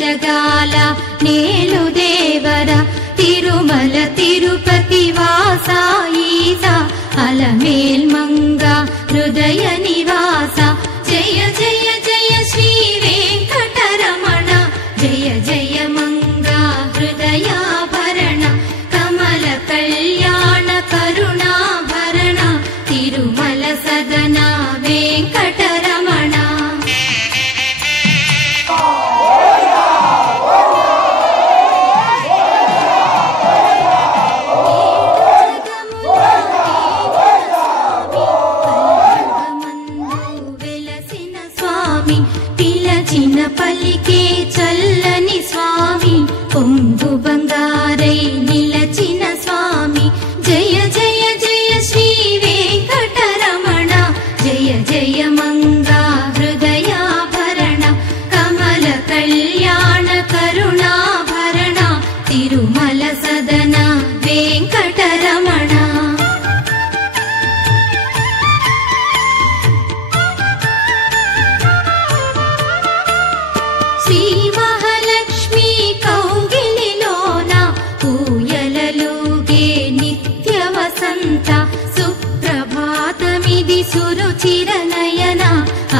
జగాల నేలు దేవర తిరుమల తిరుపతి వాస ఈస అలమేల్ మంగ హృదయ నివాస జయ జయ జయ శ్రీ వెంకటరమణ జయ జయ మంగ హృదయాభరణ కమల కళ్యాణ కరుణాభరణ తిరుమల సదన వెంకటరమణ పిలచిన పలికే చల్లని స్వామి పొంగు బంగారై నిలచిన స్వామి జయ జయ జయ శ్రీ వెంకటరమణ జయ జయ మంగా హృదయాభరణ కమల కళ్యాణ కరుణాభరణ తిరుమల సదన వెంకటరమణ శ్రీ మహాలక్ష్మి కౌగిలిలోన ఊయలలుగే నిత్య వసంత సుప్రభాతమిది సురుచిర నయన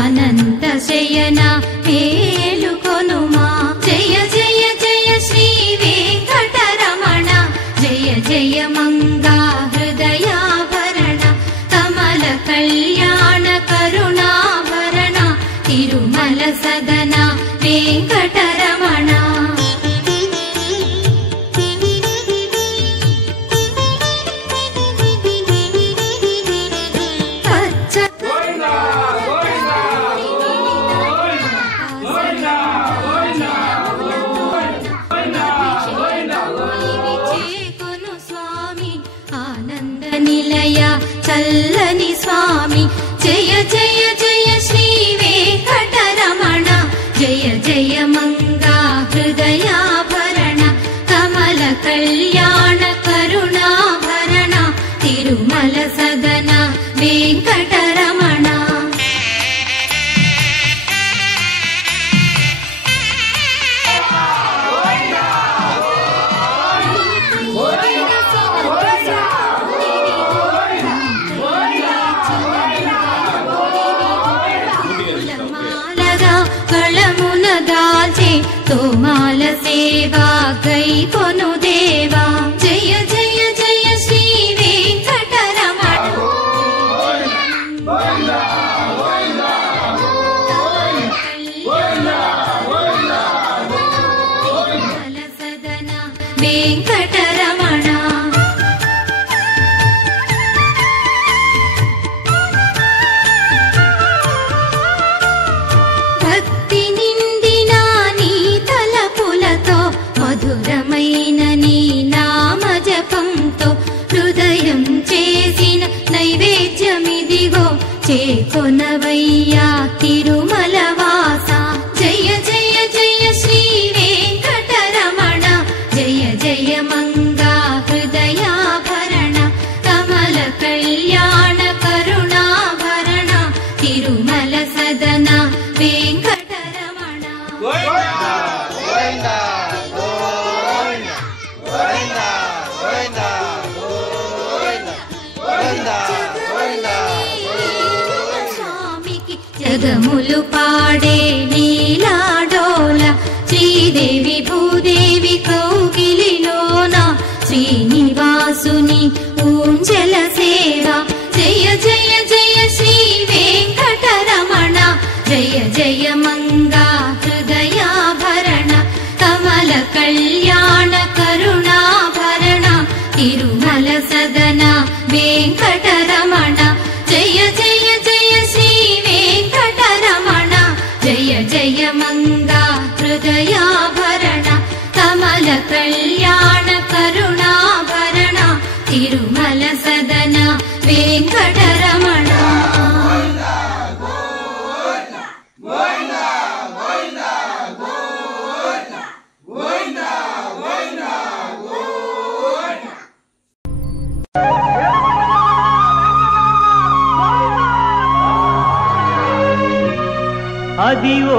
అనంత శయన మేలుకొనుమా జయ జయ జయ శ్రీ వెంకటరమణ జయ జయ మంగా హృదయాభరణ కమల కళ్యాణ కరుణాభరణ తిరుమల సదన వెంకటరమణ చేకొను స్వామి ఆనంద నిలయ చల్లని స్వామి జయ జయ జయ శ్రీ వెంకటరమణ జయ జయ మంగా హృదయాభరణ కమల కళ్యాణ కరుణాభరణ తిరుమల సదన వెంకటరమణ కళమున దాల్చే తోమాల సేవా గై కొను దేవా జయ జయ జయ శ్రీ వెంకటరమణ సదన వెంకటరమణ మధురమైన నీ నామ జపంతో హృదయం చేసిన నైవేద్యమిదిగో చేకొనవయ్యా తిరుమల వాస జయ జయ జయ శ్రీ వెంకటరమణ జయ జయ మంగా హృదయాభరణ కమల కళ్యాణ కరుణాభరణ తిరుమల సదన వెంకటరమణ జగములు పాడే లీలాడోల శ్రీదేవి భూదేవి కౌగిలిలోన శ్రీనివాసుని ఊంజల సేవ జయ జయ జయ శ్రీ వెంకటరమణ జయ జయ మంగా హృదయాభరణ కమల కళ్యాణ కరుణాభరణ తిరుమల సదన వెంకటరమణ జయ జయ జయ శ్రీ వెంకటరమణ జయ జయ మంగా హృదయాభరణ కమల కళ్యాణ కరుణాభరణ తిరుమల సదన వెంకటరమణ అదివో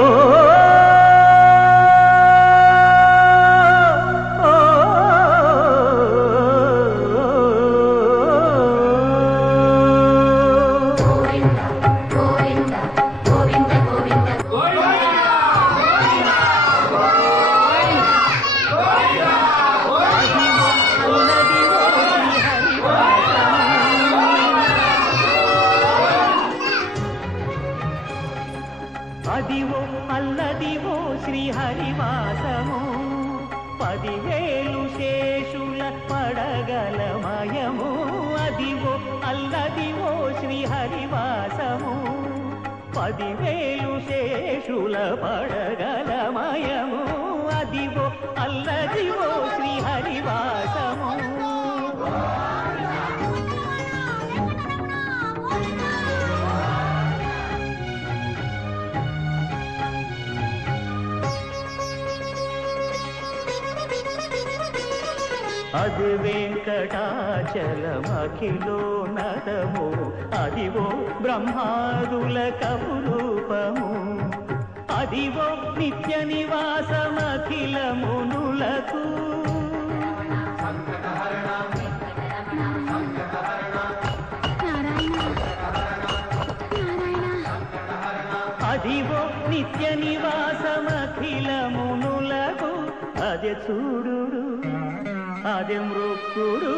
పడగలమయము అదివో అల్లదివో శ్రీహరివాసము 10,000 శేషుల పడగలమయము అదివో అల్లదివో శ్రీహరివాసము అది వెంకటాచలమఖిలో నదము అదివో బ్రహ్మాదుల కపురూపము అదివో నిత్య నివాసమఖిల మునులకు అదివో నిత్య నివాసమఖిల మునులకు అదే చూడు అదే మృక్కుడు